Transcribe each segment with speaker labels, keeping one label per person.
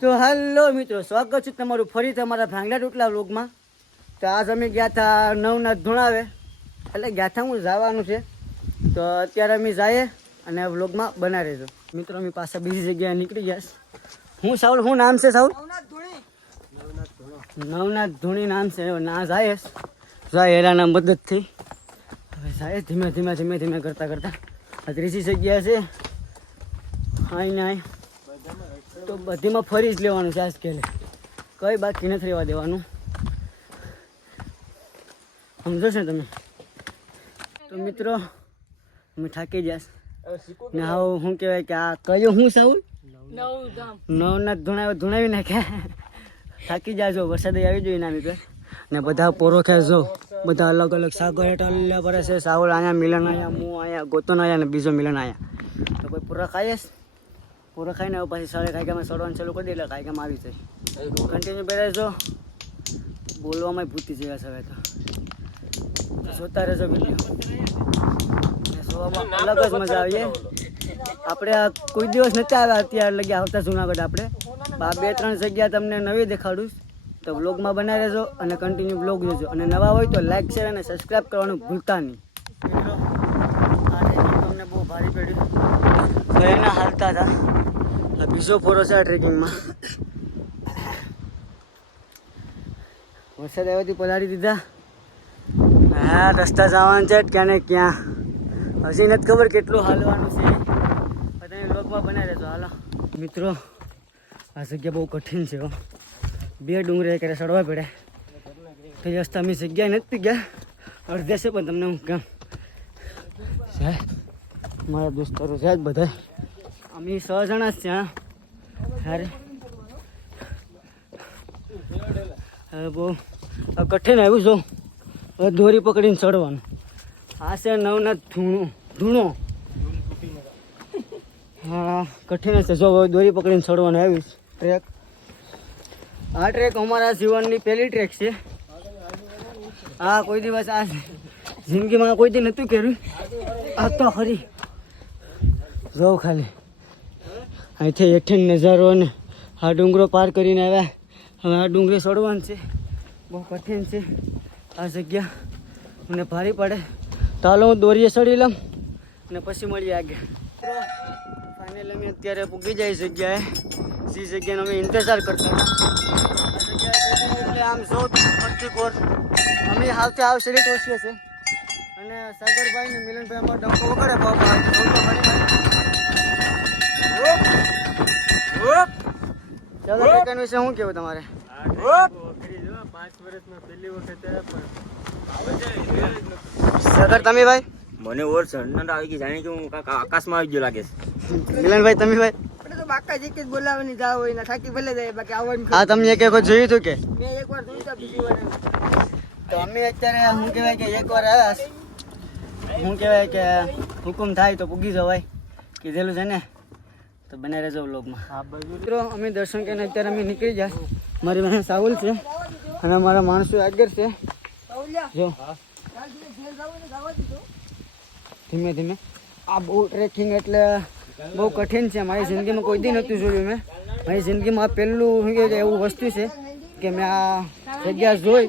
Speaker 1: તો હાલો મિત્રો સ્વાગત છે તમારું ફરી તમારા ભાંગડા ટોટલા વ્લોગમાં. તો આજ અમે ગયા હતા નવનાથ ધૂણાવે. એટલે ગયા હતા હું જવાનું છે. તો અત્યારે અમે જઈએ અને વ્લોગમાં બના રહેજો. મિત્રો અમે પાછા બીજી જગ્યાએ નીકળી ગયા. હું સાઉલ શું નામ છે સાઉલ? નવનાથ ધૂણી. નામ છે. ના જાય. જાય એરાના મદદથી હવે જાય ધીમે ધીમે ધીમે ધીમે કરતાં કરતાં. આ ત્રીજી જગ્યા છે. અહીં ને અહીં તો બધીમાં ફરી જ લેવાનું છે આ સ્કેલે કઈ બાકી નથી રહેવા દેવાનું. સમજો છો ને તમે? તો મિત્રો અમે થાકી જશ ને હા શું કહેવાય કે આ કયો હું સાઉલ નવના ધૂણાવ ધૂણાવી નાખ્યા થાકી જાજો વરસાદ આવી જોઈએ ના પે ને બધા પોરો ખેંચો બધા અલગ અલગ સાગર હેઠળ પડે છે. સાવલ અહીંયા મિલન અહીંયા હું અહીંયા ગોતન અહીંયા ને બીજો મિલન અહીંયા તો કોઈ પૂરા ખાઈશ. પૂરા ખાઈને હવે પછી સાડે અમે સડવાનું ચાલુ કરી દે એટલે કાયકામાં આવી જાય. કન્ટિન્યુ પહેરે છો બોલવામાં ભૂતી જેવા સવે તો. જોતા રહેજો વીડિયો જોવામાં અલગ જ મજા આવીએ આપણે આ કોઈ દિવસ નથી આવ્યા અત્યારે લગી આવતા જુનાગઢ આપણે. આ બે ત્રણ જગ્યા તમને નવી દેખાડું. તો બ્લોગમાં બનાવી રહેજો અને કન્ટિન્યુ બ્લોગ જોજો. અને નવા હોય તો લાઈક શેર અને સબસ્ક્રાઈબ કરવાનું ભૂલતા નહીં. તમને બહુ ભારી પડ્યું. તો હાલતા હતા. આ બીજો ફોરો છે આ ટ્રેકિંગમાં. વરસાદ આવ્યોથી પલાળી દીધા. હા, રસ્તા જવાનું છે ક્યાં ક્યાં. હજી નથી ખબર કેટલું હાલવાનું છે. બધા લોકમાં બનાવી રહેજો. હાલો. મિત્રો, આ જગ્યા બહુ કઠિન છે બે ડુંગરે ક્યારે ચડવા પડે. તો રસ્તા અમે જગ્યાએ નથી ગયા. અડધે છે પણ તમને હું કેમ છે મારા દોસ્તારો છે જ બધા. અમે સો જણા જ છે હા. અરે હવે બહુ. કઠિન આવ્યું છું હવે દોરી પકડીને ચડવાનું. આ છે નવના ધૂણો ધૂણો. હા, કઠિન છે. જો, હવે દોરી પકડીને ચડવાનું આવ્યું છે, ટ્રેક. આ ટ્રેક અમારા જીવનની પહેલી ટ્રેક છે. હા કોઈ દિવસ આ જિંદગીમાં કોઈ દી નહોતું કર્યું. આ તો ખરી. જોઉં ખાલી. અહીંથી હેઠીન નજારો અને આ ડુંગરો પાર કરીને આવ્યા. હવે આ ડુંગરે ચડવાનું છે. બહુ કઠિન છે. આ જગ્યા મને ભારી પડે. હાલો હું દોરીએ ચડી લઉં અને પછી મળીએ આગળ. ફાઇનલ અમે અત્યારે પૂગી જાય જગ્યાએ. જે જગ્યાનો અમે ઇંતજાર કરતા એટલે આમ જો કોર. અમે હાલથી આવશે ટોસીએ છે અને સાગરભાઈ ને મિલનભાઈ અમારો ડંકો વગાડે બાપા. ચાલો ટ્રેકર વિશે શું કેવું તમારે? સાગર તમે ભાઈ
Speaker 2: મને ઓર સન્નત આવી ગઈ જાણે કે હું આકાશમાં આવી ગયો લાગે છે.
Speaker 1: મિલનભાઈ તમે ભાઈ
Speaker 3: તો બાકા જે કે બોલાવવાની જાવ હોય ને થાકી ભલે જાય બાકી આવવાનું
Speaker 1: આ તમને એક વખત જોયું હતું કે?
Speaker 3: મેં એકવાર જોયું તો બીજી વાર
Speaker 1: તો અમે અત્યારે શું કહેવાય કે એકવાર આવ્યા શું કહેવાય કે હુકુમ થાય તો પૂગી જવાય. કીધેલું છે ને? તો બને રહેજો બ્લોગમાં મિત્રો અમે દર્શન કરીને અત્યારે અમે નીકળી ગયા. મારી બહેન સાહુલ છે. અને અમારા માણસો આગળ છે. જો. ધીમે ધીમે. આ બહુ ટ્રેકિંગ એટલે બહુ કઠિન છે. મારી જિંદગીમાં કોઈ દી નહોતું જોયું મેં. મારી જિંદગીમાં આ પહેલું શું કહે કે એવું વસ્તુ છે કે મેં આ જગ્યા જોઈ.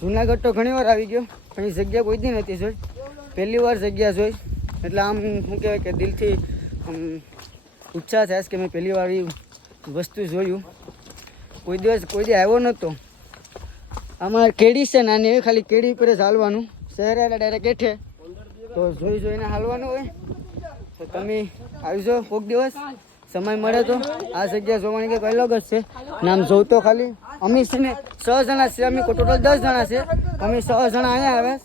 Speaker 1: જુનાગઢ તો ઘણી વાર આવી ગયો પણ એ જગ્યા કોઈ દી નથી જોઈ. પહેલી વાર જગ્યા જોઈ. એટલે આમ શું કહેવાય કે દિલથી આમ થયા કે મેં પહેલી વાર વસ્તુ જોયું. કોઈ દિવસ કોઈ દી આવ્યો નહોતો. આમાં કેડી છે નાની એવી ખાલી કેડી ઉપર જ હાલવાનું. શહેર ડાયરેક્ટ હેઠે તો જોઈ જોઈને હાલવાનું હોય. તો તમે આવી જાઓ કોઈક દિવસ. સમય મળે તો. આ જગ્યા જોવાની કંઈક અલગ જ છે. નામ જોઉં તો ખાલી અમે છે ને છ જણા છે અમે ટોટલ દસ જણા છે અમે છ જણા અહીંયા આવ્યા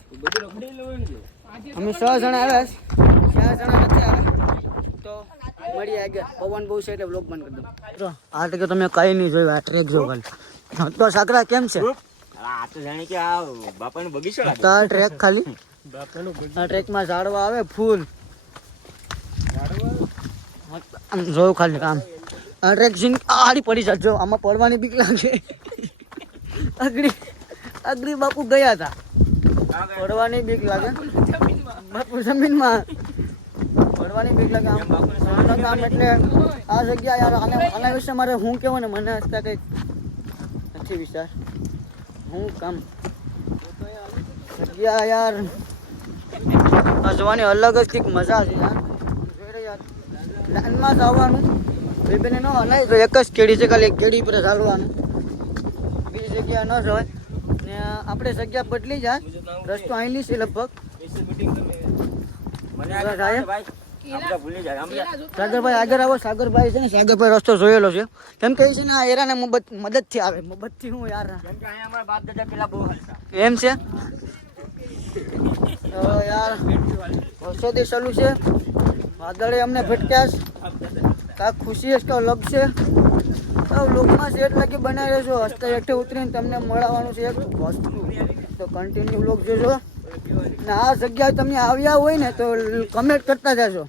Speaker 1: અમે છ જણા આવ્યા છ. જણા મળીએ આગળ. પવન બહુ છે એટલે બ્લોગ બંધ કરી દઉં. આ તકે તમે કઈ નહીં જોયું આ ટ્રેક જો ખાલી. તો સાકરા કેમ છે?
Speaker 2: આ તો જાણે કે આ બાપાનો બગીચો લાગે.
Speaker 1: તો આ ટ્રેક ખાલી? આ ટ્રેકમાં ઝાડવા આવે ફૂલ. આમ જોયું ખાલી કામ આ ટ્રેક જીન આડી પડી જજો આમાં પડવાની બીક લાગે. અગડી અગડી બાપુ ગયા હતા. પડવાની બીક લાગે. બાપુ જમીનમાં ચડવાની બીક લાગે આમ. કામ એટલે આ જગ્યા યાર આને આના વિશે મારે હું કહેવું ને મને હસતા કંઈ નથી વિચાર. હું કામ જગ્યા યાર. આ જોવાની અલગ જ કંઈક મજા છે યાર. લાઈનમાં જ આવવાનું બે બેને ન હલાય તો એક જ કેડી છે ખાલી એક કેડી પર ચાલવાનું બીજી જગ્યા ન જવાય ને આપણે જગ્યા બદલી જાય. રસ્તો અહીંની છે લગભગ.
Speaker 2: આગળ ભાઈ.
Speaker 1: સાગરભાઈ આગળ આવો. સાગરભાઈ છે ને સાગરભાઈ રસ્તો જોયેલો છે. કેમ કે છે ને આ એરાને મદદ મદદથી આવે. મદદથી હું યાર
Speaker 2: કેમ કે અહીંયા અમારા બાપ દાદા પેલા બહુ હલતા.
Speaker 1: એમ છે? તો યાર વર્ષોથી ચાલુ છે. વાદળે અમને ભટક્યા કાંક ખુશી હશે તો અલગ છે? તો લોકમાં એટલે કે બનાવી રહેજો હસ્તે હેઠે ઉતરીને તમને મળવાનું છે એક વસ્તુ. તો કન્ટિન્યુ લોક જોજો. ને આ જગ્યાએ તમે આવ્યા હોય ને તો કમેન્ટ કરતા જશો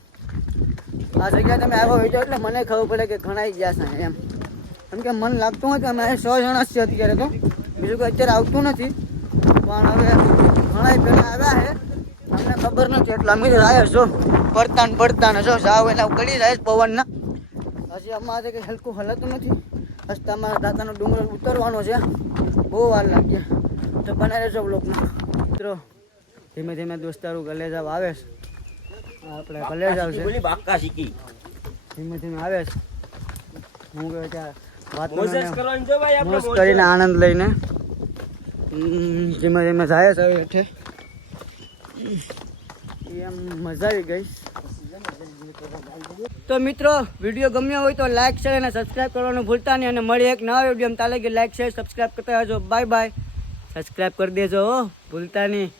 Speaker 1: આ જગ્યાએ તમે આવ્યા હોય તો એટલે મને ખબર પડે કે ઘણા ગયા છે એમ. કેમ કે મને લાગતું હોય કે અમે સો જણા છીએ અત્યારે તો. બીજું કોઈ અત્યારે આવતું નથી. પણ હવે ઘણા પહેલાં આવ્યા છે. અમને ખબર નથી એટલે અમે તો છો પડતા ને પડતા ને જો જાવ એટલે ગળી જાય પવનના. હજી અમારે કંઈ હલકું હલાતું નથી. રસ્તામાં દાદાનો ડુંગર ઉતરવાનો છે. બહુ વાર લાગી તો બનાવી રહેજો બ્લોકમાં મિત્રો ધીમે ધીમે દોસ્તારો ગલેજાવ આવે છે આપણે કલેજ છે
Speaker 2: બોલી બાકા શીખી.
Speaker 1: ધીમે ધીમે આવે છે હું કહે ત્યાં વાત
Speaker 2: મોસેસ કરવાની જો ભાઈ આપણે
Speaker 1: મોજ કરીને આનંદ લઈને. ધીમે ધીમે જાય છે હવે હેઠે. એમ મજા આવી ગઈ. તો મિત્રો વીડિયો ગમ્યો હોય તો લાઈક શેર અને સબસ્ક્રાઈબ કરવાનું ભૂલતા નહીં. અને મળી એક નવા વીડિયો તાલે કે લાઈક શેર સબસ્ક્રાઈબ કરતા રહેજો. બાય બાય સબસ્ક્રાઈબ કરી દેજો હો. ભૂલતા નહીં.